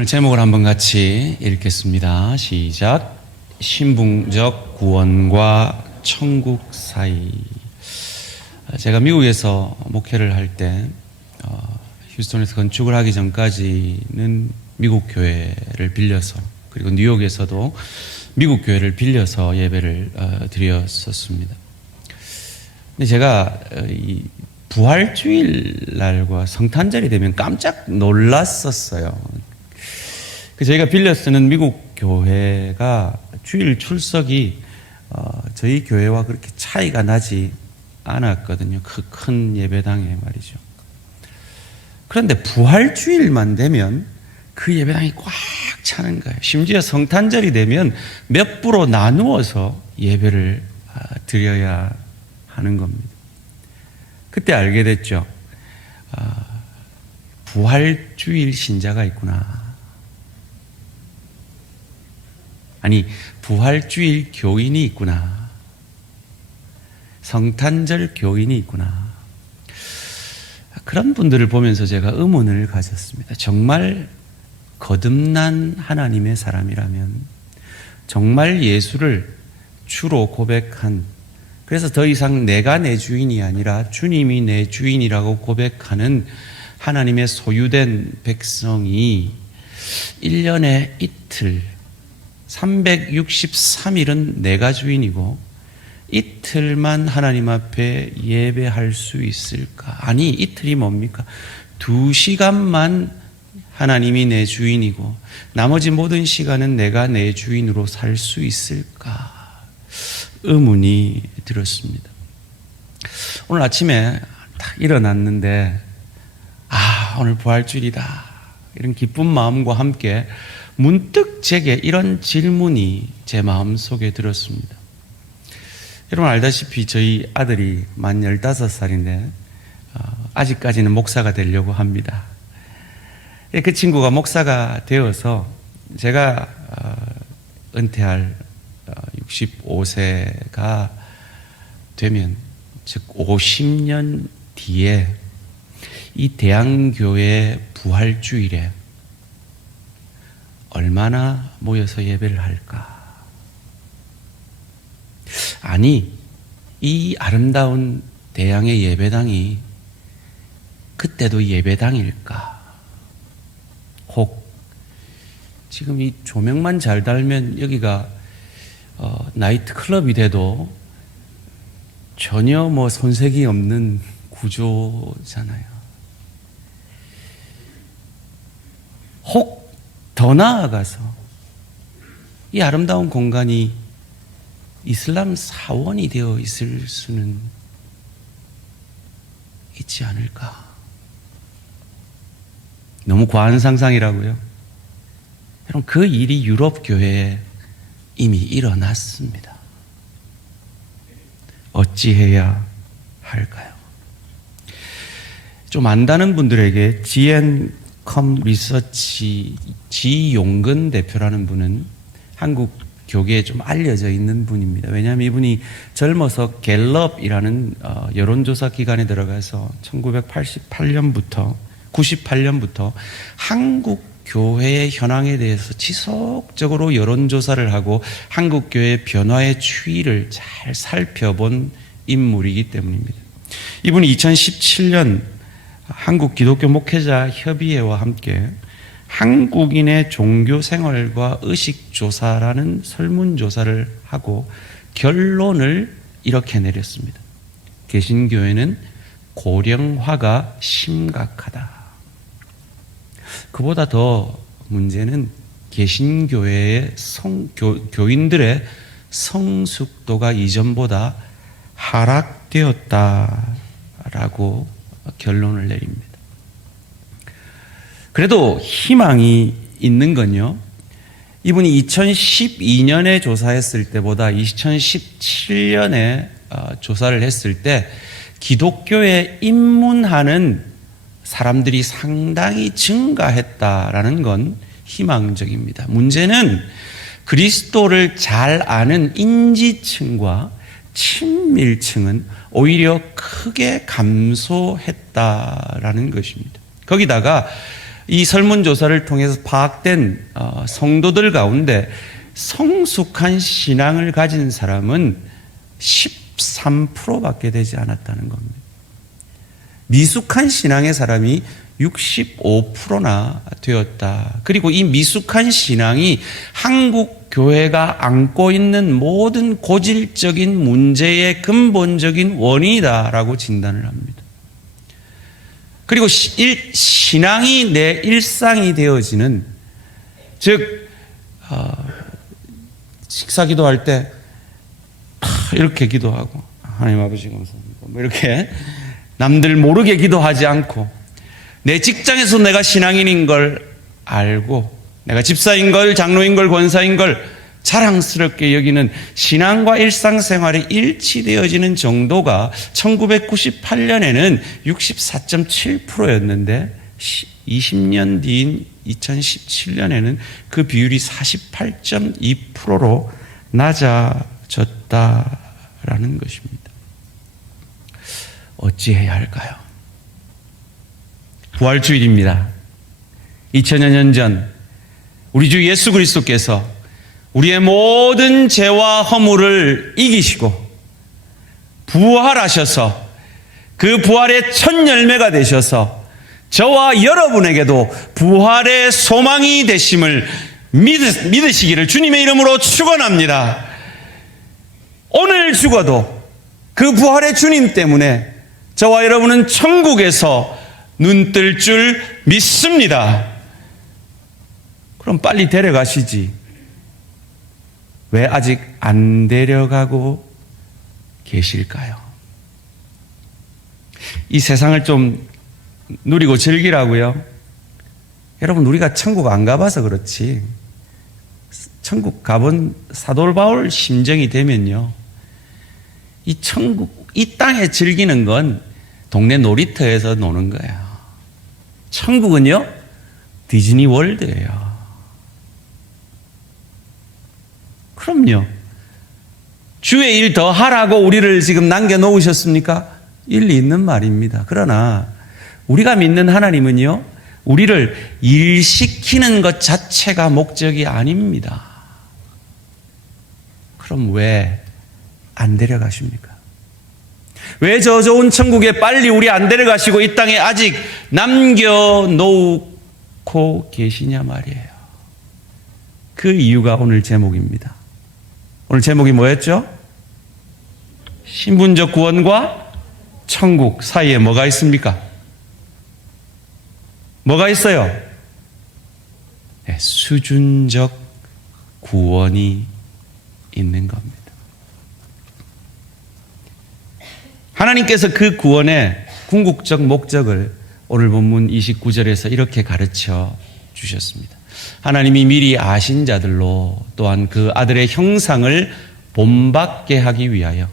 오늘 제목을 한번 같이 읽겠습니다. 시작. 신분적 구원과 천국 사이. 제가 미국에서 목회를 할 때 휴스턴에서 건축을 하기 전까지는 미국 교회를 빌려서, 그리고 뉴욕에서도 미국 교회를 빌려서 예배를 드렸었습니다. 근데 제가 이 부활주일 날과 성탄절이 되면 깜짝 놀랐었어요. 저희가 빌려 쓰는 미국 교회가 주일 출석이 저희 교회와 그렇게 차이가 나지 않았거든요. 그 큰 예배당에 말이죠. 그런데 부활주일만 되면 그 예배당이 꽉 차는 거예요. 심지어 성탄절이 되면 몇 부로 나누어서 예배를 드려야 하는 겁니다. 그때 알게 됐죠. 부활주일 신자가 있구나. 아니, 부활주일 교인이 있구나. 성탄절 교인이 있구나. 그런 분들을 보면서 제가 의문을 가졌습니다. 정말 거듭난 하나님의 사람이라면, 정말 예수를 주로 고백한, 그래서 더 이상 내가 내 주인이 아니라 주님이 내 주인이라고 고백하는 하나님의 소유된 백성이 1년에 이틀, 363일은 내가 주인이고 이틀만 하나님 앞에 예배할 수 있을까? 아니, 이틀이 뭡니까? 2시간만 하나님이 내 주인이고 나머지 모든 시간은 내가 내 주인으로 살 수 있을까? 의문이 들었습니다. 오늘 아침에 딱 일어났는데 오늘 부활주일이다, 이런 기쁜 마음과 함께 문득 제게 이런 질문이 제 마음속에 들었습니다. 여러분 알다시피 저희 아들이 만 15살인데 아직까지는 목사가 되려고 합니다. 그 친구가 목사가 되어서 제가 은퇴할 65세가 되면, 즉 50년 뒤에 이 대한교회 부활주일에 얼마나 모여서 예배를 할까? 아니, 이 아름다운 대양의 예배당이 그때도 예배당일까? 혹 지금 이 조명만 잘 달면 여기가 나이트클럽이 돼도 전혀 손색이 없는 구조잖아요. 혹 더 나아가서 이 아름다운 공간이 이슬람 사원이 되어 있을 수는 있지 않을까? 너무 과한 상상이라고요? 여러분, 그 일이 유럽 교회에 이미 일어났습니다. 어찌해야 할까요? 좀 안다는 분들에게 GNCOM 리서치 지용근 대표라는 분은 한국 교계에 좀 알려져 있는 분입니다. 왜냐하면 이분이 젊어서 갤럽이라는 여론조사 기관에 들어가서 1998년부터 한국 교회의 현황에 대해서 지속적으로 여론조사를 하고 한국 교회의 변화의 추이를 잘 살펴본 인물이기 때문입니다. 이분이 2017년 한국 기독교 목회자 협의회와 함께 한국인의 종교 생활과 의식 조사라는 설문조사를 하고 결론을 이렇게 내렸습니다. 개신교회는 고령화가 심각하다. 그보다 더 문제는 개신교회의 교인들의 성숙도가 이전보다 하락되었다라고 결론을 내립니다. 그래도 희망이 있는 건요, 이분이 2012년에 조사했을 때보다 2017년에 조사를 했을 때 기독교에 입문하는 사람들이 상당히 증가했다라는 건 희망적입니다. 문제는 그리스도를 잘 아는 인지층과 친밀층은 오히려 크게 감소했다라는 것입니다. 거기다가 이 설문조사를 통해서 파악된 성도들 가운데 성숙한 신앙을 가진 사람은 13%밖에 되지 않았다는 겁니다. 미숙한 신앙의 사람이 65%나 되었다. 그리고 이 미숙한 신앙이 한국 교회가 안고 있는 모든 고질적인 문제의 근본적인 원인이다라고 진단을 합니다. 그리고 신앙이 내 일상이 되어지는, 즉 식사 기도할 때 이렇게 기도하고 하나님 아버지 감사합니다 뭐 이렇게 남들 모르게 기도하지 않고, 내 직장에서 내가 신앙인인 걸 알고, 내가 집사인 걸, 장로인 걸, 권사인 걸 자랑스럽게 여기는 신앙과 일상생활이 일치되어지는 정도가 1998년에는 64.7%였는데 20년 뒤인 2017년에는 그 비율이 48.2%로 낮아졌다라는 것입니다. 어찌해야 할까요? 부활주일입니다. 2000여 년 전 우리 주 예수 그리스도께서 우리의 모든 죄와 허물을 이기시고 부활하셔서 그 부활의 첫 열매가 되셔서 저와 여러분에게도 부활의 소망이 되심을 믿으시기를 주님의 이름으로 축원합니다. 오늘 죽어도 그 부활의 주님 때문에 저와 여러분은 천국에서 눈뜰 줄 믿습니다. 그럼 빨리 데려가시지. 왜 아직 안 데려가고 계실까요? 이 세상을 좀 누리고 즐기라고요? 여러분, 우리가 천국 안 가봐서 그렇지, 천국 가본 사도 바울 심정이 되면요, 이 천국, 이 땅에 즐기는 건 동네 놀이터에서 노는 거예요. 천국은요, 디즈니 월드예요. 그럼요. 주의 일 더 하라고 우리를 지금 남겨놓으셨습니까? 일리 있는 말입니다. 그러나 우리가 믿는 하나님은요, 우리를 일시키는 것 자체가 목적이 아닙니다. 그럼 왜 안 데려가십니까? 왜 저 좋은 천국에 빨리 우리 안 데려가시고 이 땅에 아직 남겨놓고 계시냐 말이에요. 그 이유가 오늘 제목입니다. 오늘 제목이 뭐였죠? 신분적 구원과 천국 사이에 뭐가 있습니까? 뭐가 있어요? 네, 수준적 구원이 있는 겁니다. 하나님께서 그 구원의 궁극적 목적을 오늘 본문 29절에서 이렇게 가르쳐 주셨습니다. 하나님이 미리 아신 자들로 또한 그 아들의 형상을 본받게 하기 위하여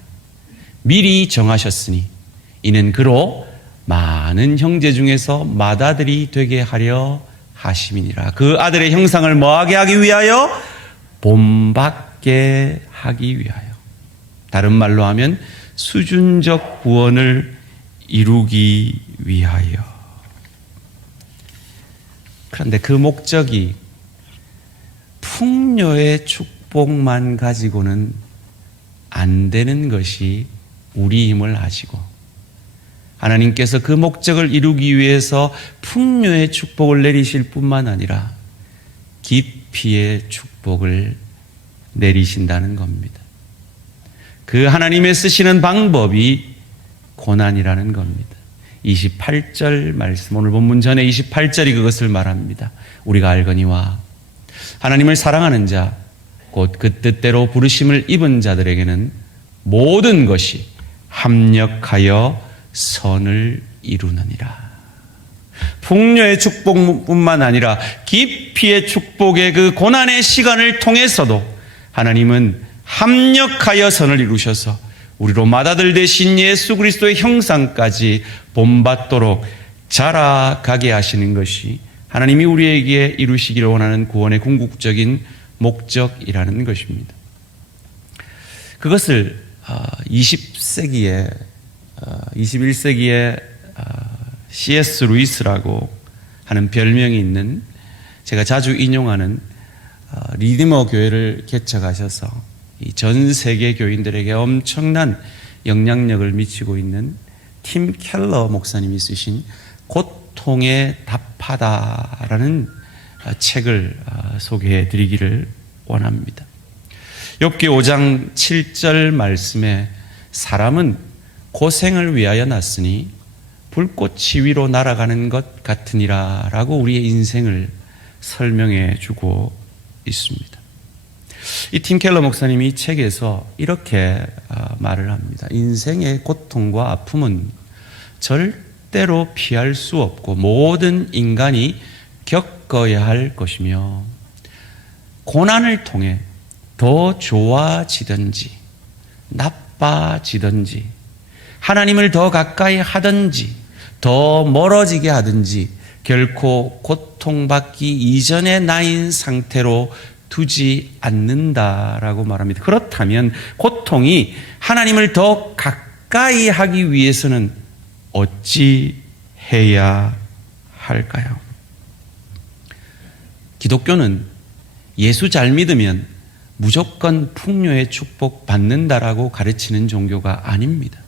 미리 정하셨으니 이는 그로 많은 형제 중에서 맏아들이 되게 하려 하심이니라. 그 아들의 형상을 뭐하게 하기 위하여? 본받게 하기 위하여. 다른 말로 하면 수준적 구원을 이루기 위하여. 그런데 그 목적이 풍요의 축복만 가지고는 안 되는 것이 우리임을 아시고, 하나님께서 그 목적을 이루기 위해서 풍요의 축복을 내리실 뿐만 아니라 깊이의 축복을 내리신다는 겁니다. 그 하나님의 쓰시는 방법이 고난이라는 겁니다. 28절 말씀, 오늘 본문 전에 28절이 그것을 말합니다. 우리가 알거니와 하나님을 사랑하는 자, 곧 그 뜻대로 부르심을 입은 자들에게는 모든 것이 합력하여 선을 이루느니라. 풍요의 축복뿐만 아니라 깊이의 축복의 그 고난의 시간을 통해서도 하나님은 합력하여 선을 이루셔서 우리로 맏아들 되신 예수 그리스도의 형상까지 본받도록 자라가게 하시는 것이 하나님이 우리에게 이루시기를 원하는 구원의 궁극적인 목적이라는 것입니다. 그것을 21세기에 C.S. 루이스라고 하는 별명이 있는, 제가 자주 인용하는 리디머 교회를 개척하셔서 이 전 세계 교인들에게 엄청난 영향력을 미치고 있는 팀 켈러 목사님이 쓰신 고통에 답하다라는 책을 소개해 드리기를 원합니다. 욥기 5장 7절 말씀에 사람은 고생을 위하여 났으니 불꽃이 위로 날아가는 것 같으니라 라고 우리의 인생을 설명해 주고 있습니다. 이 팀 켈러 목사님이 이 책에서 이렇게 말을 합니다. 인생의 고통과 아픔은 절대로 피할 수 없고 모든 인간이 겪어야 할 것이며 고난을 통해 더 좋아지든지 나빠지든지 하나님을 더 가까이 하든지 더 멀어지게 하든지 결코 고통받기 이전의 나인 상태로 두지 않는다라고 말합니다. 그렇다면 고통이 하나님을 더 가까이 하기 위해서는 어찌 해야 할까요? 기독교는 예수 잘 믿으면 무조건 풍요의 축복 받는다라고 가르치는 종교가 아닙니다.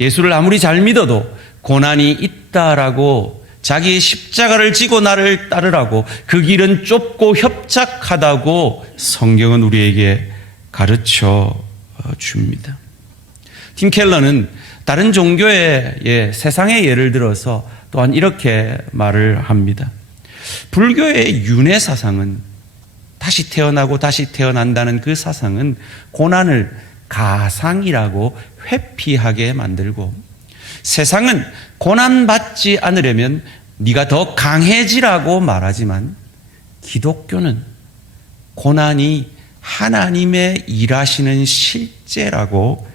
예수를 아무리 잘 믿어도 고난이 있다라고 자기의 십자가를 지고 나를 따르라고 그 길은 좁고 협착하다고 성경은 우리에게 가르쳐 줍니다. 팀 켈러는 다른 종교의 세상의 예를 들어서 또한 이렇게 말을 합니다. 불교의 윤회 사상은 다시 태어나고 다시 태어난다는 그 사상은 고난을 가상이라고 회피하게 만들고 세상은 고난받지 않으려면 네가 더 강해지라고 말하지만 기독교는 고난이 하나님의 일하시는 실제라고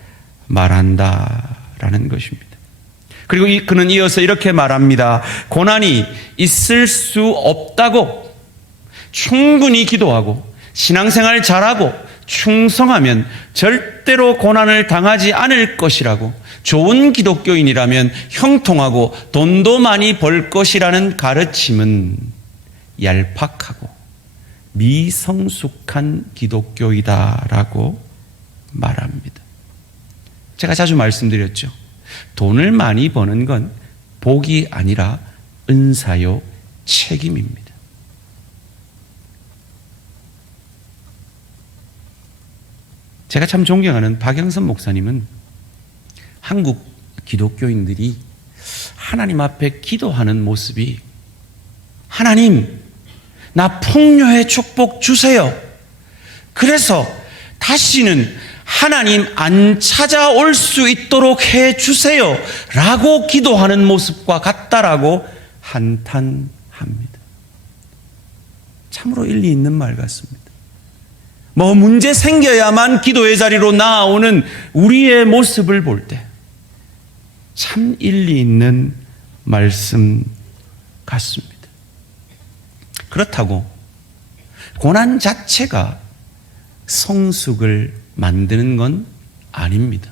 말한다라는 것입니다. 그리고 그는 이어서 이렇게 말합니다. 고난이 있을 수 없다고 충분히 기도하고 신앙생활 잘하고 충성하면 절대로 고난을 당하지 않을 것이라고, 좋은 기독교인이라면 형통하고 돈도 많이 벌 것이라는 가르침은 얄팍하고 미성숙한 기독교이다라고 말합니다. 제가 자주 말씀드렸죠. 돈을 많이 버는 건 복이 아니라 은사요 책임입니다. 제가 참 존경하는 박영선 목사님은 한국 기독교인들이 하나님 앞에 기도하는 모습이 하나님, 나 풍요의 축복 주세요. 그래서 다시는 하나님 안 찾아올 수 있도록 해 주세요. 라고 기도하는 모습과 같다라고 한탄합니다. 참으로 일리 있는 말 같습니다. 뭐 문제 생겨야만 기도의 자리로 나아오는 우리의 모습을 볼 때 참 일리 있는 말씀 같습니다. 그렇다고 고난 자체가 성숙을 만드는 건 아닙니다.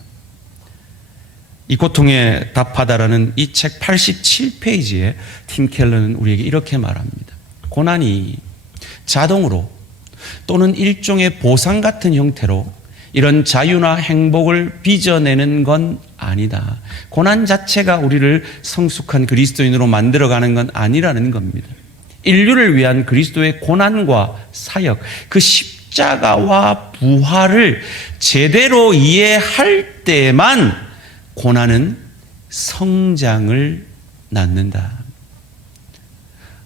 이 고통에 답하다라는 이 책 87페이지에 팀 켈러는 우리에게 이렇게 말합니다. 고난이 자동으로 또는 일종의 보상 같은 형태로 이런 자유나 행복을 빚어내는 건 아니다. 고난 자체가 우리를 성숙한 그리스도인으로 만들어가는 건 아니라는 겁니다. 인류를 위한 그리스도의 고난과 사역, 그 십자가와 부활을 제대로 이해할 때만 고난은 성장을 낳는다.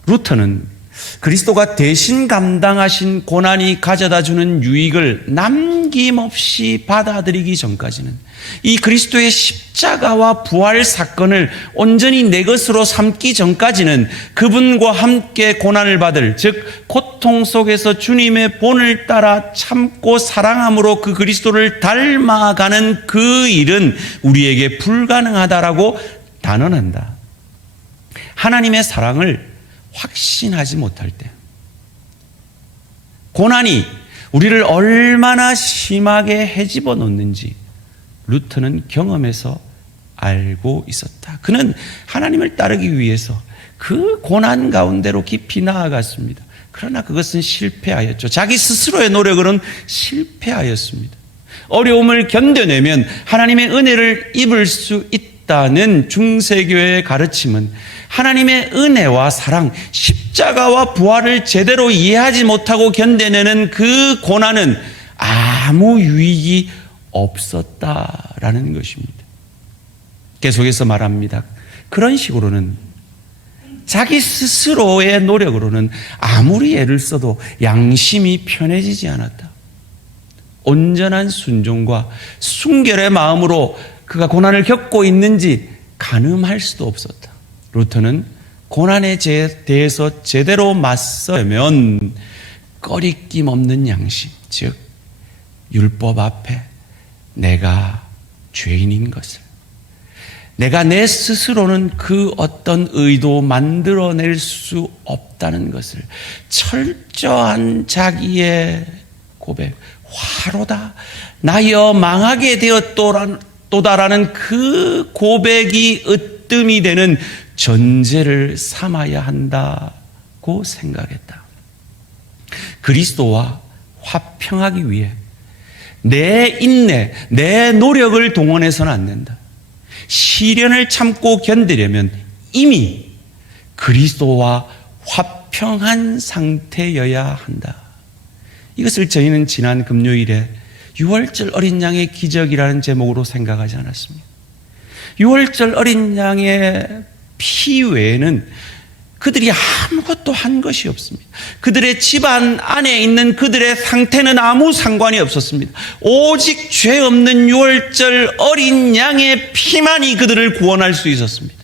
루터는 그리스도가 대신 감당하신 고난이 가져다주는 유익을 남김없이 받아들이기 전까지는, 이 그리스도의 십자가와 부활 사건을 온전히 내 것으로 삼기 전까지는 그분과 함께 고난을 받을, 즉 고통 속에서 주님의 본을 따라 참고 사랑함으로 그 그리스도를 닮아가는 그 일은 우리에게 불가능하다라고 단언한다. 하나님의 사랑을 확신하지 못할 때, 고난이 우리를 얼마나 심하게 헤집어 놓는지 루터는 경험해서 알고 있었다. 그는 하나님을 따르기 위해서 그 고난 가운데로 깊이 나아갔습니다. 그러나 그것은 실패하였죠. 자기 스스로의 노력으로는 실패하였습니다. 어려움을 견뎌내면 하나님의 은혜를 입을 수 있다는 중세교회의 가르침은 하나님의 은혜와 사랑, 십자가와 부활을 제대로 이해하지 못하고 견뎌내는 그 고난은 아무 유익이 없었다라는 것입니다. 계속해서 말합니다. 그런 식으로는 자기 스스로의 노력으로는 아무리 애를 써도 양심이 편해지지 않았다. 온전한 순종과 순결의 마음으로 그가 고난을 겪고 있는지 가늠할 수도 없었다. 루터는 고난에 대해서 제대로 맞서면 꺼리낌 없는 양심, 즉 율법 앞에 내가 죄인인 것을, 내가 내 스스로는 그 어떤 의도 만들어낼 수 없다는 것을 철저한 자기의 고백, 화로다 나여 망하게 되었도다라는 그 고백이 으뜸이 되는 전제를 삼아야 한다고 생각했다. 그리스도와 화평하기 위해 내 인내, 내 노력을 동원해서는 안 된다. 시련을 참고 견디려면 이미 그리스도와 화평한 상태여야 한다. 이것을 저희는 지난 금요일에 유월절 어린 양의 기적이라는 제목으로 생각하지 않았습니다. 유월절 어린 양의 피 외에는 그들이 아무것도 한 것이 없습니다. 그들의 집안 안에 있는 그들의 상태는 아무 상관이 없었습니다. 오직 죄 없는 유월절 어린 양의 피만이 그들을 구원할 수 있었습니다.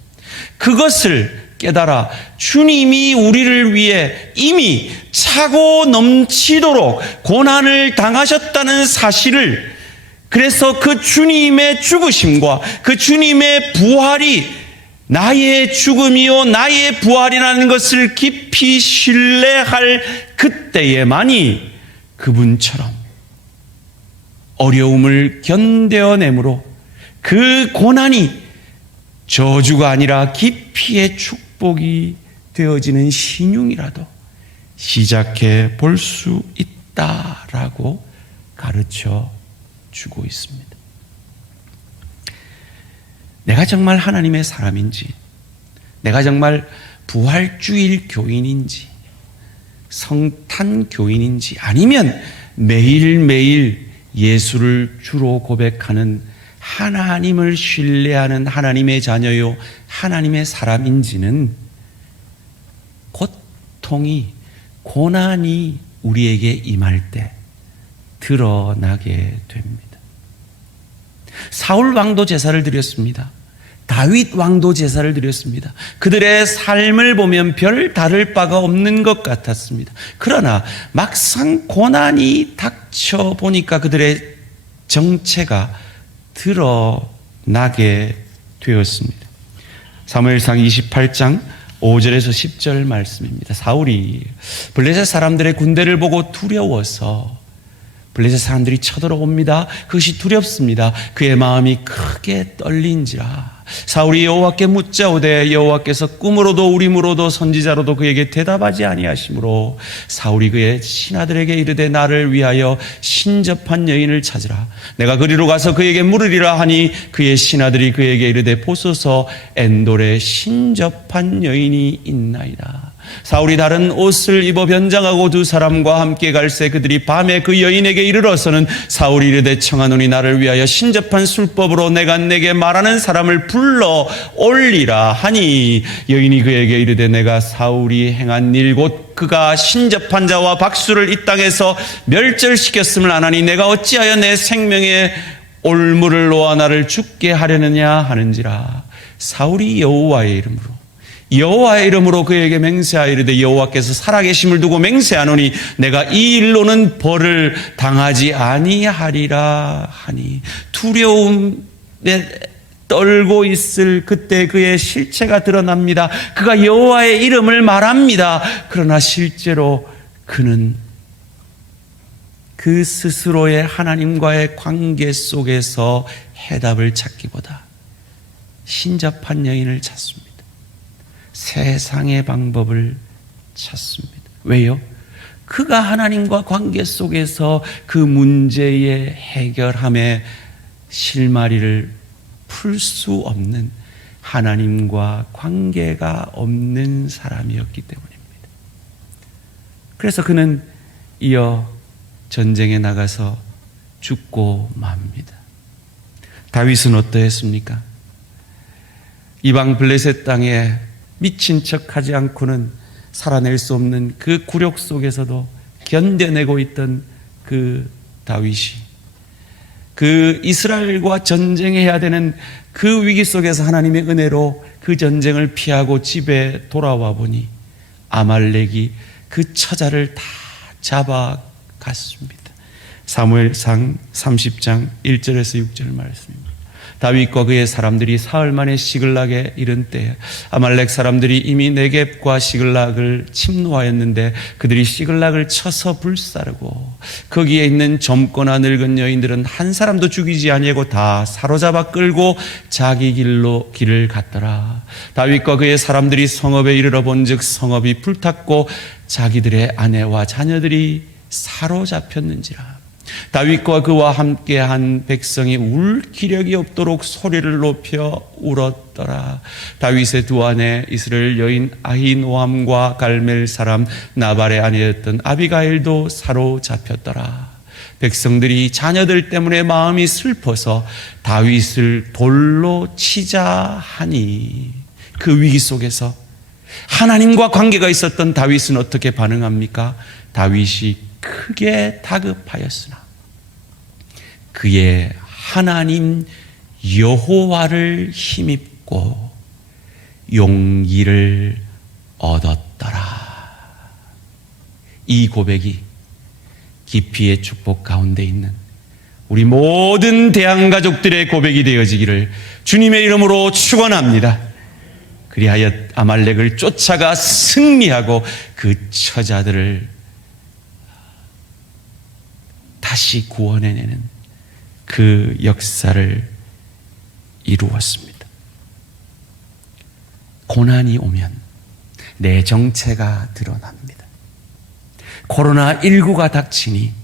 그것을 깨달아 주님이 우리를 위해 이미 차고 넘치도록 고난을 당하셨다는 사실을, 그래서 그 주님의 죽으심과 그 주님의 부활이 나의 죽음이요 나의 부활이라는 것을 깊이 신뢰할 그때에만이 그분처럼 어려움을 견뎌내므로 그 고난이 저주가 아니라 깊이의 축복이 되어지는 신용이라도 시작해 볼 수 있다라고 가르쳐 주고 있습니다. 내가 정말 하나님의 사람인지, 내가 정말 부활주일 교인인지, 성탄 교인인지, 아니면 매일매일 예수를 주로 고백하는 하나님을 신뢰하는 하나님의 자녀요 하나님의 사람인지는 고통이, 고난이 우리에게 임할 때 드러나게 됩니다. 사울 왕도 제사를 드렸습니다. 다윗 왕도 제사를 드렸습니다. 그들의 삶을 보면 별 다를 바가 없는 것 같았습니다. 그러나 막상 고난이 닥쳐 보니까 그들의 정체가 드러나게 되었습니다. 사무엘상 28장 5절에서 10절 말씀입니다. 사울이 블레셋 사람들의 군대를 보고 두려워서 블레셋 사람들이 쳐들어옵니다. 그것이 두렵습니다. 그의 마음이 크게 떨린지라. 사울이 여호와께 묻자오되 여호와께서 꿈으로도 우림으로도 선지자로도 그에게 대답하지 아니하시므로 사울이 그의 신하들에게 이르되 나를 위하여 신접한 여인을 찾으라. 내가 그리로 가서 그에게 물으리라 하니 그의 신하들이 그에게 이르되 보소서 엔돌에 신접한 여인이 있나이다. 사울이 다른 옷을 입어 변장하고 두 사람과 함께 갈새 그들이 밤에 그 여인에게 이르러서는 사울이 이르되 청하노니 나를 위하여 신접한 술법으로 내가 내게 말하는 사람을 불러 올리라 하니 여인이 그에게 이르되 내가 사울이 행한 일 곧 그가 신접한 자와 박수를 이 땅에서 멸절시켰음을 아나니 내가 어찌하여 내 생명에 올무를 놓아 나를 죽게 하려느냐 하는지라. 사울이 여호와의 이름으로 그에게 맹세하여 이르되 여호와께서 살아계심을 두고 맹세하노니 내가 이 일로는 벌을 당하지 아니하리라 하니 두려움에 떨고 있을 그때 그의 실체가 드러납니다. 그가 여호와의 이름을 말합니다. 그러나 실제로 그는 그 스스로의 하나님과의 관계 속에서 해답을 찾기보다 신접한 여인을 찾습니다. 세상의 방법을 찾습니다. 왜요? 그가 하나님과 관계 속에서 그 문제의 해결함에 실마리를 풀 수 없는, 하나님과 관계가 없는 사람이었기 때문입니다. 그래서 그는 이어 전쟁에 나가서 죽고 맙니다. 다윗은 어떠했습니까? 이방 블레셋 땅에 미친 척하지 않고는 살아낼 수 없는 그 굴욕 속에서도 견뎌내고 있던 그 다윗이, 그 이스라엘과 전쟁해야 되는 그 위기 속에서 하나님의 은혜로 그 전쟁을 피하고 집에 돌아와 보니 아말렉이 그 처자를 다 잡아갔습니다. 사무엘상 30장 1절에서 6절 말씀입니다. 다윗과 그의 사람들이 사흘 만에 시글락에 이른 때에 아말렉 사람들이 이미 네겝과 시글락을 침노하였는데 그들이 시글락을 쳐서 불사르고 거기에 있는 젊거나 늙은 여인들은 한 사람도 죽이지 아니하고 다 사로잡아 끌고 자기 길을 갔더라. 다윗과 그의 사람들이 성읍에 이르러 본즉 성읍이 불탔고 자기들의 아내와 자녀들이 사로잡혔는지라. 다윗과 그와 함께한 백성이 울 기력이 없도록 소리를 높여 울었더라. 다윗의 두 아내 이스라엘 여인 아히노함과 갈멜 사람 나발의 아내였던 아비가일도 사로잡혔더라. 백성들이 자녀들 때문에 마음이 슬퍼서 다윗을 돌로 치자 하니, 그 위기 속에서 하나님과 관계가 있었던 다윗은 어떻게 반응합니까? 다윗이 크게 다급하였으나 그의 하나님 여호와를 힘입고 용기를 얻었더라. 이 고백이 깊이의 축복 가운데 있는 우리 모든 대한가족들의 고백이 되어지기를 주님의 이름으로 축원합니다. 그리하여 아말렉을 쫓아가 승리하고 그 처자들을 다시 구원해내는 그 역사를 이루었습니다. 고난이 오면 내 정체가 드러납니다. 코로나19가 닥치니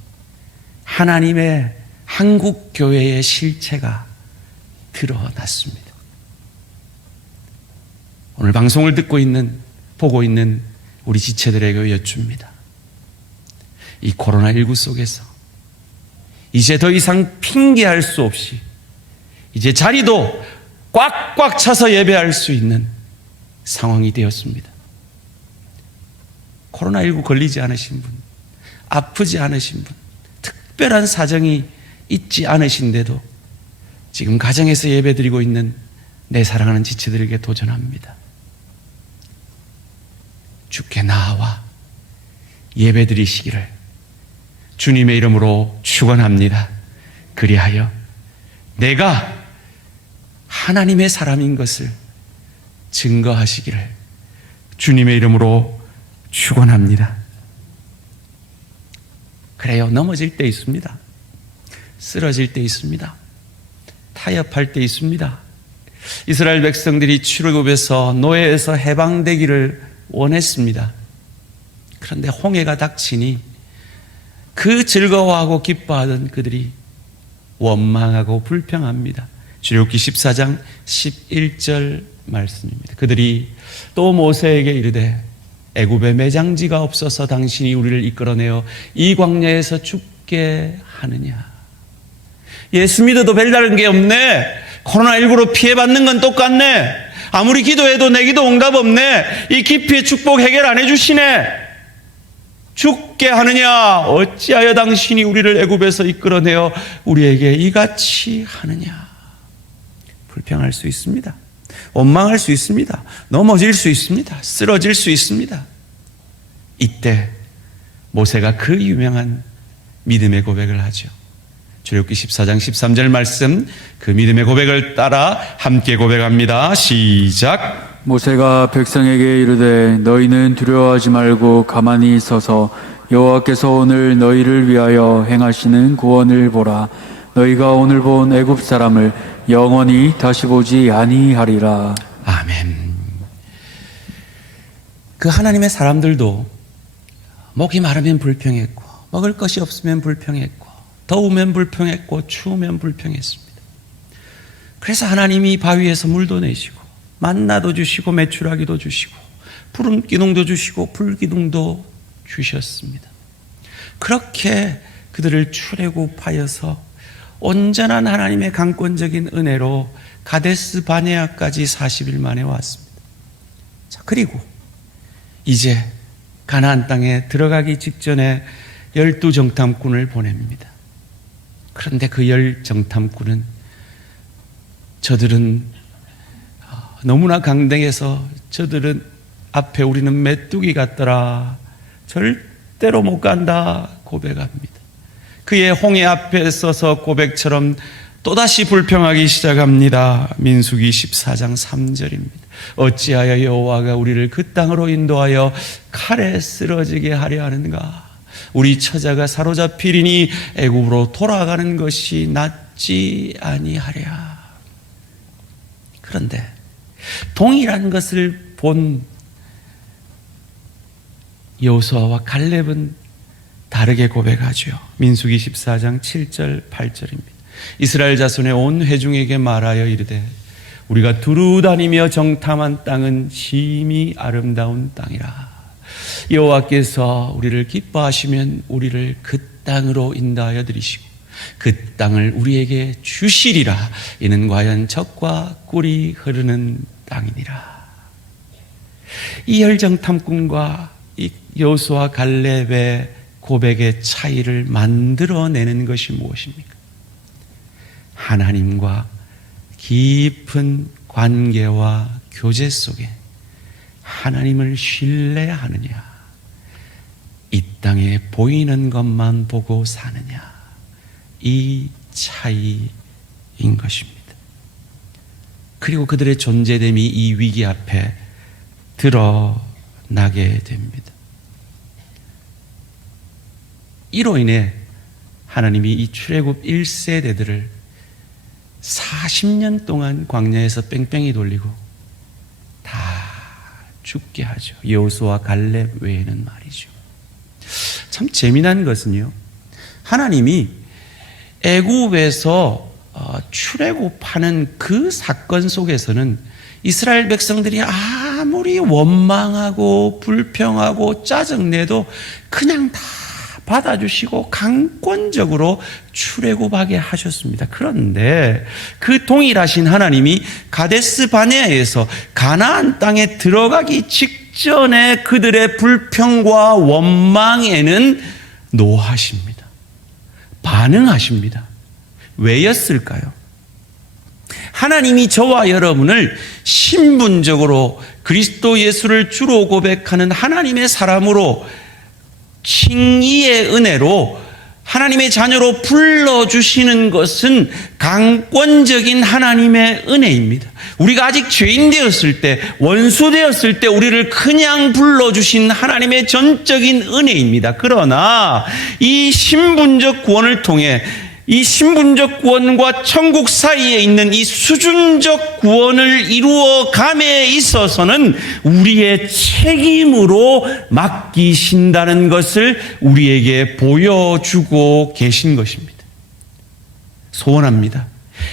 하나님의 한국교회의 실체가 드러났습니다. 오늘 방송을 보고 있는 우리 지체들에게 여쭙니다. 이 코로나19 속에서 이제 더 이상 핑계할 수 없이 이제 자리도 꽉꽉 차서 예배할 수 있는 상황이 되었습니다. 코로나19 걸리지 않으신 분, 아프지 않으신 분, 특별한 사정이 있지 않으신데도 지금 가정에서 예배드리고 있는 내 사랑하는 지체들에게 도전합니다. 주께 나와 예배드리시기를 주님의 이름으로 축원합니다. 그리하여 내가 하나님의 사람인 것을 증거하시기를 주님의 이름으로 축원합니다. 그래요, 넘어질 때 있습니다. 쓰러질 때 있습니다. 타협할 때 있습니다. 이스라엘 백성들이 출애굽에서 노예에서 해방되기를 원했습니다. 그런데 홍해가 닥치니 그 즐거워하고 기뻐하던 그들이 원망하고 불평합니다. 출애굽기 14장 11절 말씀입니다. 그들이 또 모세에게 이르되 애굽에 매장지가 없어서 당신이 우리를 이끌어내어 이 광야에서 죽게 하느냐. 예수 믿어도 별다른 게 없네. 코로나19로 피해받는 건 똑같네. 아무리 기도해도 내 기도 응답 없네. 이 깊이의 축복 해결 안 해주시네. 죽게 하느냐. 어찌하여 당신이 우리를 애굽에서 이끌어내어 우리에게 이같이 하느냐. 불평할 수 있습니다. 원망할 수 있습니다. 넘어질 수 있습니다. 쓰러질 수 있습니다. 이때 모세가 그 유명한 믿음의 고백을 하죠. 출애굽기 14장 13절 말씀, 그 믿음의 고백을 따라 함께 고백합니다. 시작. 모세가 백성에게 이르되 너희는 두려워하지 말고 가만히 서서 여호와께서 오늘 너희를 위하여 행하시는 구원을 보라. 너희가 오늘 본 애굽 사람을 영원히 다시 보지 아니하리라. 아멘. 그 하나님의 사람들도 목이 마르면 불평했고, 먹을 것이 없으면 불평했고, 더우면 불평했고, 추우면 불평했습니다. 그래서 하나님이 바위에서 물도 내시고, 만나도 주시고, 메추라기도 주시고, 푸른 기둥도 주시고, 불기둥도 주셨습니다. 그렇게 그들을 출애굽하여서 온전한 하나님의 강권적인 은혜로 가데스 바네아까지 40일 만에 왔습니다. 자, 그리고 이제 가나안 땅에 들어가기 직전에 12정탐꾼을 보냅니다. 그런데 그 10정탐꾼은 저들은 너무나 강대해서 저들은 앞에 우리는 메뚜기 같더라, 절대로 못 간다 고백합니다. 그의 홍해 앞에 서서 고백처럼 또다시 불평하기 시작합니다. 민수기 14장 3절입니다. 어찌하여 여호와가 우리를 그 땅으로 인도하여 칼에 쓰러지게 하려 하는가? 우리 처자가 사로잡히리니 애굽으로 돌아가는 것이 낫지 아니하랴. 그런데 동일한 것을 본 여호수아와 갈렙은 다르게 고백하죠. 민수기 14장 7절 8절입니다. 이스라엘 자손의 온 회중에게 말하여 이르되 우리가 두루 다니며 정탐한 땅은 심히 아름다운 땅이라. 여호와께서 우리를 기뻐하시면 우리를 그 땅으로 인도하여 드리시고 그 땅을 우리에게 주시리라. 이는 과연 젖과 꿀이 흐르는 땅이니라. 이 혈정탐꾼과 이 여호수아 갈렙의 고백의 차이를 만들어내는 것이 무엇입니까? 하나님과 깊은 관계와 교제 속에 하나님을 신뢰하느냐, 이 땅에 보이는 것만 보고 사느냐, 이 차이인 것입니다. 그리고 그들의 존재됨이 이 위기 앞에 드러나게 됩니다. 이로 인해 하나님이 이 출애굽 1세대들을 40년 동안 광야에서 뺑뺑이 돌리고 다 죽게 하죠. 여호수아 갈렙 외에는 말이죠. 참 재미난 것은요, 하나님이 애굽에서 출애굽하는 그 사건 속에서는 이스라엘 백성들이 아무리 원망하고 불평하고 짜증내도 그냥 다 받아주시고 강권적으로 출애굽하게 하셨습니다. 그런데 그 동일하신 하나님이 가데스 바네아에서 가나안 땅에 들어가기 직전에 그들의 불평과 원망에는 노하십니다. 반응하십니다. 왜였을까요? 하나님이 저와 여러분을 신분적으로 그리스도 예수를 주로 고백하는 하나님의 사람으로 칭의의 은혜로 하나님의 자녀로 불러주시는 것은 강권적인 하나님의 은혜입니다. 우리가 아직 죄인 되었을 때, 원수 되었을 때 우리를 그냥 불러주신 하나님의 전적인 은혜입니다. 그러나 이 신분적 구원을 통해 이 신분적 구원과 천국 사이에 있는 이 수준적 구원을 이루어감에 있어서는 우리의 책임으로 맡기신다는 것을 우리에게 보여주고 계신 것입니다. 소원합니다.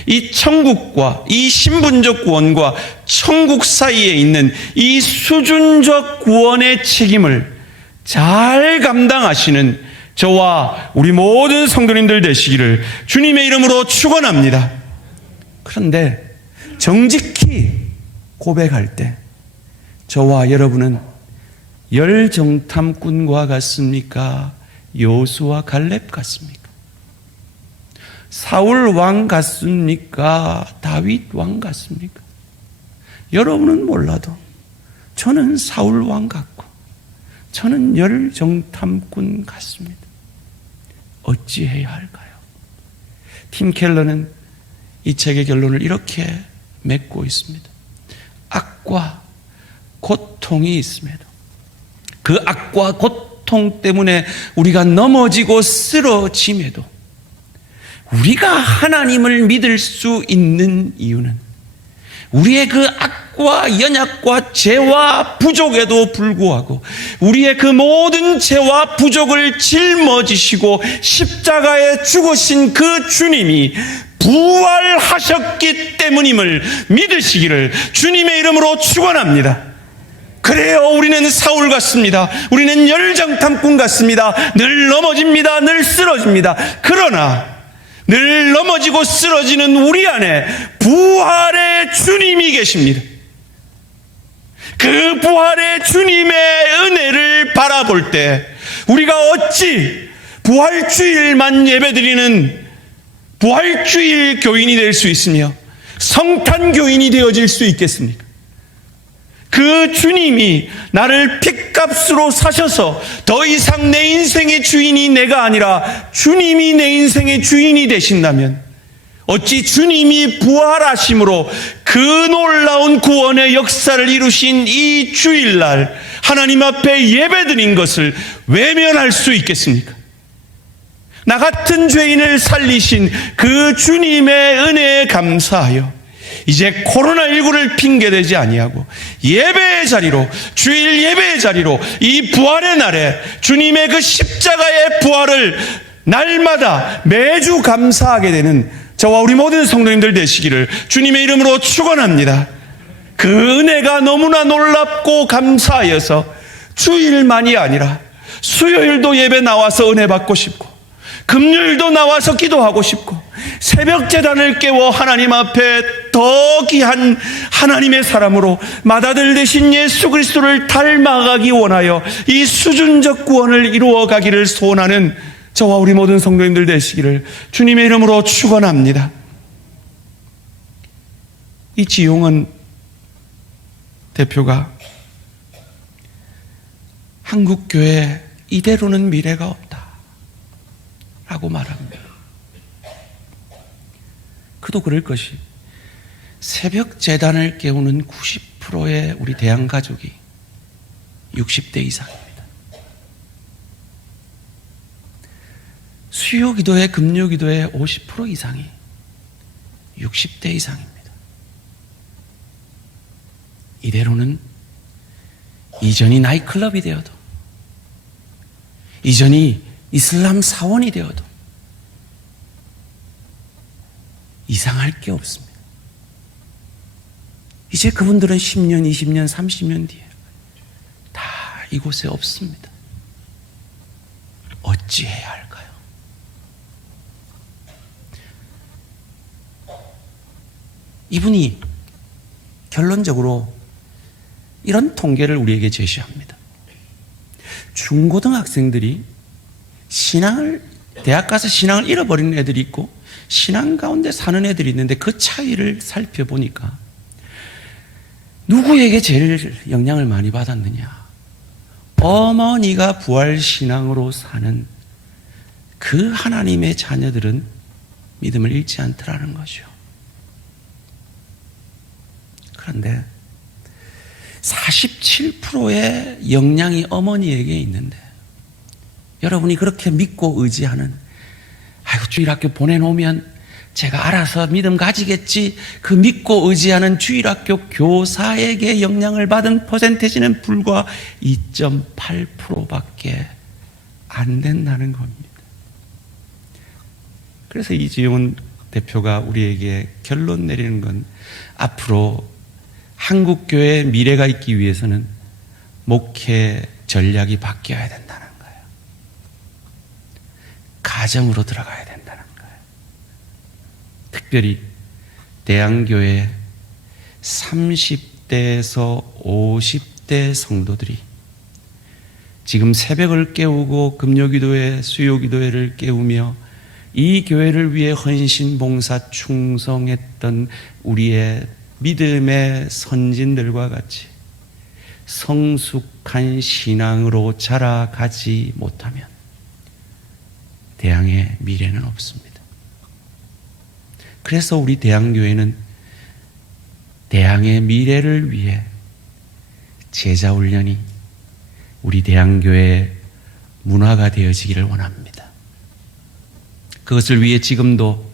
이 천국과 이 신분적 구원과 천국 사이에 있는 이 수준적 구원의 책임을 잘 감당하시는 저와 우리 모든 성도님들 되시기를 주님의 이름으로 축원합니다. 그런데 정직히 고백할 때 저와 여러분은 열정탐꾼과 같습니까? 여호수아 갈렙 같습니까? 사울 왕 같습니까? 다윗 왕 같습니까? 여러분은 몰라도 저는 사울 왕 같고 저는 열정탐꾼 같습니다. 어찌해야 할까요? 팀 켈러는 이 책의 결론을 이렇게 맺고 있습니다. 악과 고통이 있음에도 그 악과 고통 때문에 우리가 넘어지고 쓰러짐에도 우리가 하나님을 믿을 수 있는 이유는 우리의 그 악과 악과 연약과 죄와 부족에도 불구하고 우리의 그 모든 죄와 부족을 짊어지시고 십자가에 죽으신 그 주님이 부활하셨기 때문임을 믿으시기를 주님의 이름으로 축원합니다. 그래요, 우리는 사울 같습니다. 우리는 열정탐꾼 같습니다. 늘 넘어집니다. 늘 쓰러집니다. 그러나 늘 넘어지고 쓰러지는 우리 안에 부활의 주님이 계십니다. 그 부활의 주님의 은혜를 바라볼 때 우리가 어찌 부활주일만 예배드리는 부활주일 교인이 될 수 있으며 성탄 교인이 되어질 수 있겠습니까? 그 주님이 나를 핏값으로 사셔서 더 이상 내 인생의 주인이 내가 아니라 주님이 내 인생의 주인이 되신다면 어찌 주님이 부활하심으로 그 놀라운 구원의 역사를 이루신 이 주일날 하나님 앞에 예배드린 것을 외면할 수 있겠습니까? 나 같은 죄인을 살리신 그 주님의 은혜에 감사하여 이제 코로나19를 핑계대지 아니하고 예배의 자리로, 주일 예배의 자리로 이 부활의 날에 주님의 그 십자가의 부활을 날마다 매주 감사하게 되는 저와 우리 모든 성도님들 되시기를 주님의 이름으로 축원합니다. 그 은혜가 너무나 놀랍고 감사하여서 주일만이 아니라 수요일도 예배 나와서 은혜 받고 싶고 금요일도 나와서 기도하고 싶고 새벽 제단을 깨워 하나님 앞에 더 귀한 하나님의 사람으로 맏아들 되신 예수 그리스도를 닮아가기 원하여 이 수준적 구원을 이루어 가기를 소원하는 저와 우리 모든 성도님들 되시기를 주님의 이름으로 축원합니다. 이 지용은 대표가 한국교회 이대로는 미래가 없다 라고 말합니다. 그도 그럴 것이 새벽 제단을 깨우는 90%의 우리 대한 가족이 60대 이상입니다. 수요 기도회, 금요 기도회 50% 이상이 60대 이상입니다. 이대로는 이전이 나이클럽이 되어도 이전이 이슬람 사원이 되어도 이상할 게 없습니다. 이제 그분들은 10년, 20년, 30년 뒤에 다 이곳에 없습니다. 어찌해야 할까요? 이분이 결론적으로 이런 통계를 우리에게 제시합니다. 중고등학생들이 대학 가서 신앙을 잃어버리는 애들이 있고 신앙 가운데 사는 애들이 있는데 그 차이를 살펴보니까 누구에게 제일 영향을 많이 받았느냐? 어머니가 부활신앙으로 사는 그 하나님의 자녀들은 믿음을 잃지 않더라는 거죠. 그런데 47%의 영향이 어머니에게 있는데 여러분이 그렇게 믿고 의지하는 아이고 주일학교 보내놓으면 제가 알아서 믿음 가지겠지 그 믿고 의지하는 주일학교 교사에게 영향을 받은 퍼센테이지는 불과 2.8%밖에 안 된다는 겁니다. 그래서 이지용 대표가 우리에게 결론 내리는 건 앞으로 한국교회의 미래가 있기 위해서는 목회 전략이 바뀌어야 된다는 거예요. 가정으로 들어가야 된다는 거예요. 특별히 대한교회 30대에서 50대 성도들이 지금 새벽을 깨우고 금요기도회, 수요기도회를 깨우며 이 교회를 위해 헌신, 봉사, 충성했던 우리의 믿음의 선진들과 같이 성숙한 신앙으로 자라가지 못하면 대항의 미래는 없습니다. 그래서 우리 대항교회는 대항의 미래를 위해 제자훈련이 우리 대항교회의 문화가 되어지기를 원합니다. 그것을 위해 지금도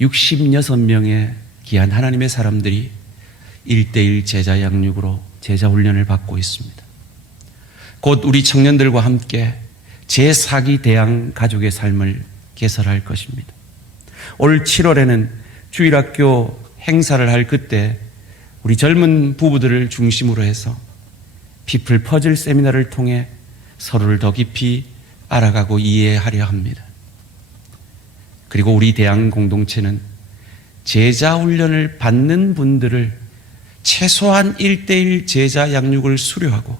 66명의 귀한 하나님의 사람들이 1:1 제자 양육으로 제자 훈련을 받고 있습니다. 곧 우리 청년들과 함께 제4기 대양 가족의 삶을 개설할 것입니다. 올 7월에는 주일학교 행사를 할 그때 우리 젊은 부부들을 중심으로 해서 피플 퍼즐 세미나를 통해 서로를 더 깊이 알아가고 이해하려 합니다. 그리고 우리 대양 공동체는 제자 훈련을 받는 분들을 최소한 1:1 제자 양육을 수료하고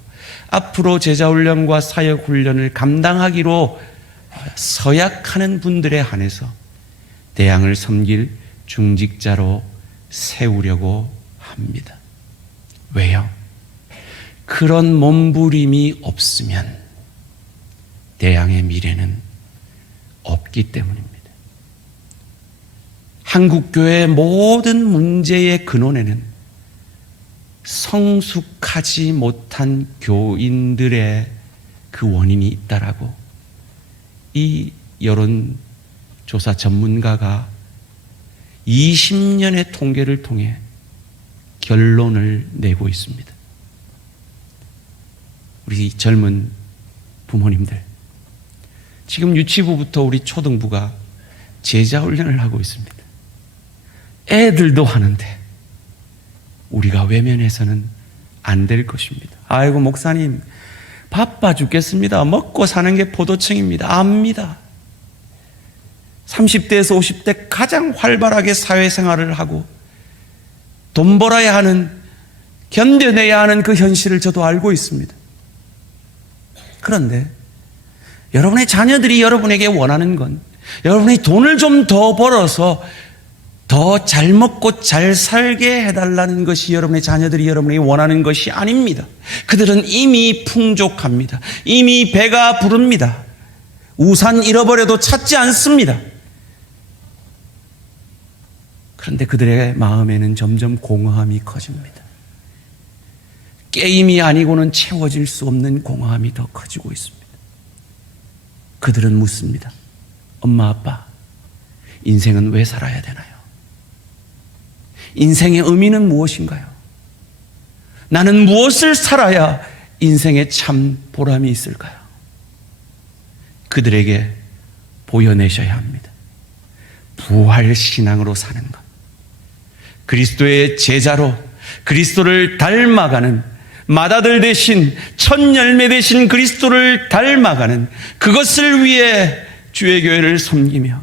앞으로 제자 훈련과 사역 훈련을 감당하기로 서약하는 분들에 한해서 대양을 섬길 중직자로 세우려고 합니다. 왜요? 그런 몸부림이 없으면 대양의 미래는 없기 때문입니다. 한국교회의 모든 문제의 근원에는 성숙하지 못한 교인들의 그 원인이 있다라고 이 여론조사 전문가가 20년의 통계를 통해 결론을 내고 있습니다. 우리 젊은 부모님들, 지금 유치부부터 우리 초등부가 제자 훈련을 하고 있습니다. 애들도 하는데 우리가 외면해서는 안 될 것입니다. 아이고 목사님 바빠 죽겠습니다. 먹고 사는 게 포도청입니다. 압니다. 30대에서 50대 가장 활발하게 사회생활을 하고 돈 벌어야 하는, 견뎌내야 하는 그 현실을 저도 알고 있습니다. 그런데 여러분의 자녀들이 여러분에게 원하는 건 여러분이 돈을 좀 더 벌어서 더 잘 먹고 잘 살게 해달라는 것이 여러분의 자녀들이 여러분에게 원하는 것이 아닙니다. 그들은 이미 풍족합니다. 이미 배가 부릅니다. 우산 잃어버려도 찾지 않습니다. 그런데 그들의 마음에는 점점 공허함이 커집니다. 게임이 아니고는 채워질 수 없는 공허함이 더 커지고 있습니다. 그들은 묻습니다. 엄마, 아빠, 인생은 왜 살아야 되나요? 인생의 의미는 무엇인가요? 나는 무엇을 살아야 인생에 참 보람이 있을까요? 그들에게 보여내셔야 합니다. 부활신앙으로 사는 것, 그리스도의 제자로 그리스도를 닮아가는, 맏아들 대신 첫 열매 대신 그리스도를 닮아가는, 그것을 위해 주의 교회를 섬기며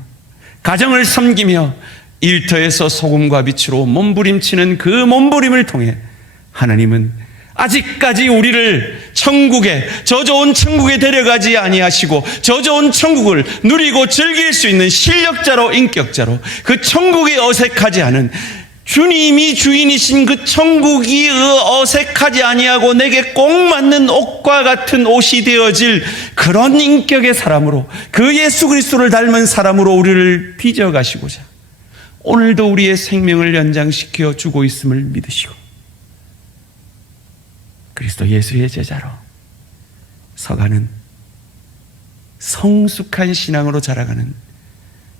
가정을 섬기며 일터에서 소금과 빛으로 몸부림치는 그 몸부림을 통해 하나님은 아직까지 우리를 천국에, 저 좋은 천국에 데려가지 아니하시고 저 좋은 천국을 누리고 즐길 수 있는 실력자로, 인격자로, 그 천국에 어색하지 않은, 주님이 주인이신 그 천국이 어색하지 아니하고 내게 꼭 맞는 옷과 같은 옷이 되어질 그런 인격의 사람으로, 그 예수 그리스도를 닮은 사람으로 우리를 빚어가시고자 오늘도 우리의 생명을 연장시켜 주고 있음을 믿으시고 그리스도 예수의 제자로 서가는 성숙한 신앙으로 자라가는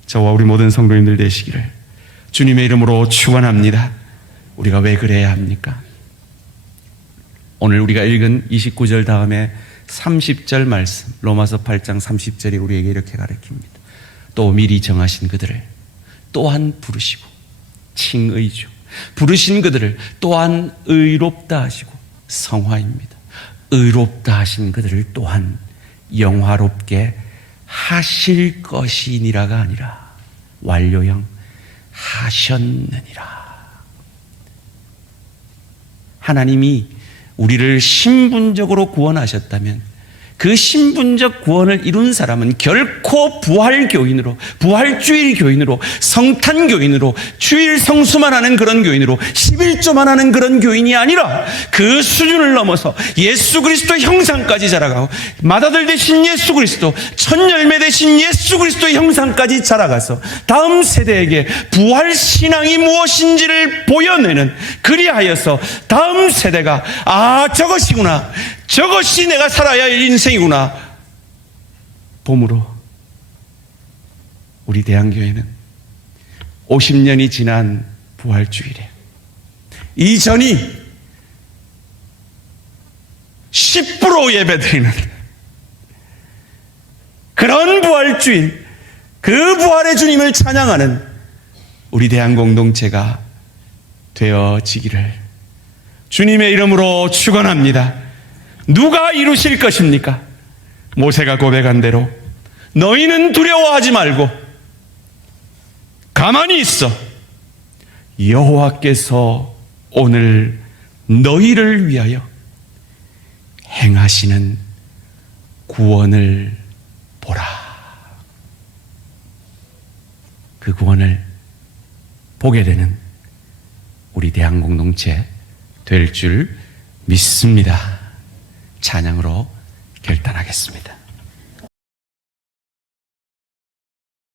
저와 우리 모든 성도님들 되시기를 주님의 이름으로 축원합니다. 우리가 왜 그래야 합니까? 오늘 우리가 읽은 29절 다음에 30절 말씀, 로마서 8장 30절이 우리에게 이렇게 가르칩니다. 또 미리 정하신 그들을 또한 부르시고, 칭의죠. 부르신 그들을 또한 의롭다 하시고, 성화입니다. 의롭다 하신 그들을 또한 영화롭게 하실 것이니라가 아니라 완료형 하셨느니라. 하나님이 우리를 신분적으로 구원하셨다면 그 신분적 구원을 이룬 사람은 결코 부활교인으로, 부활주일 교인으로, 성탄 교인으로, 주일 성수만 하는 그런 교인으로, 11조만 하는 그런 교인이 아니라 그 수준을 넘어서 예수 그리스도 형상까지 자라가고, 맏아들 되신 예수 그리스도, 첫 열매 되신 예수 그리스도의 형상까지 자라가서 다음 세대에게 부활신앙이 무엇인지를 보여내는, 그리하여서 다음 세대가 아, 저것이구나, 저것이 내가 살아야 할 인생이구나 봄으로 우리 대한교회는 50년이 지난 부활주일에 이전이 10% 예배드리는 그런 부활주일, 그 부활의 주님을 찬양하는 우리 대한공동체가 되어지기를 주님의 이름으로 축원합니다. 누가 이루실 것입니까? 모세가 고백한 대로 너희는 두려워하지 말고 가만히 있어. 여호와께서 오늘 너희를 위하여 행하시는 구원을 보라. 그 구원을 보게 되는 우리 대한공동체 될 줄 믿습니다. 찬양으로 결단하겠습니다.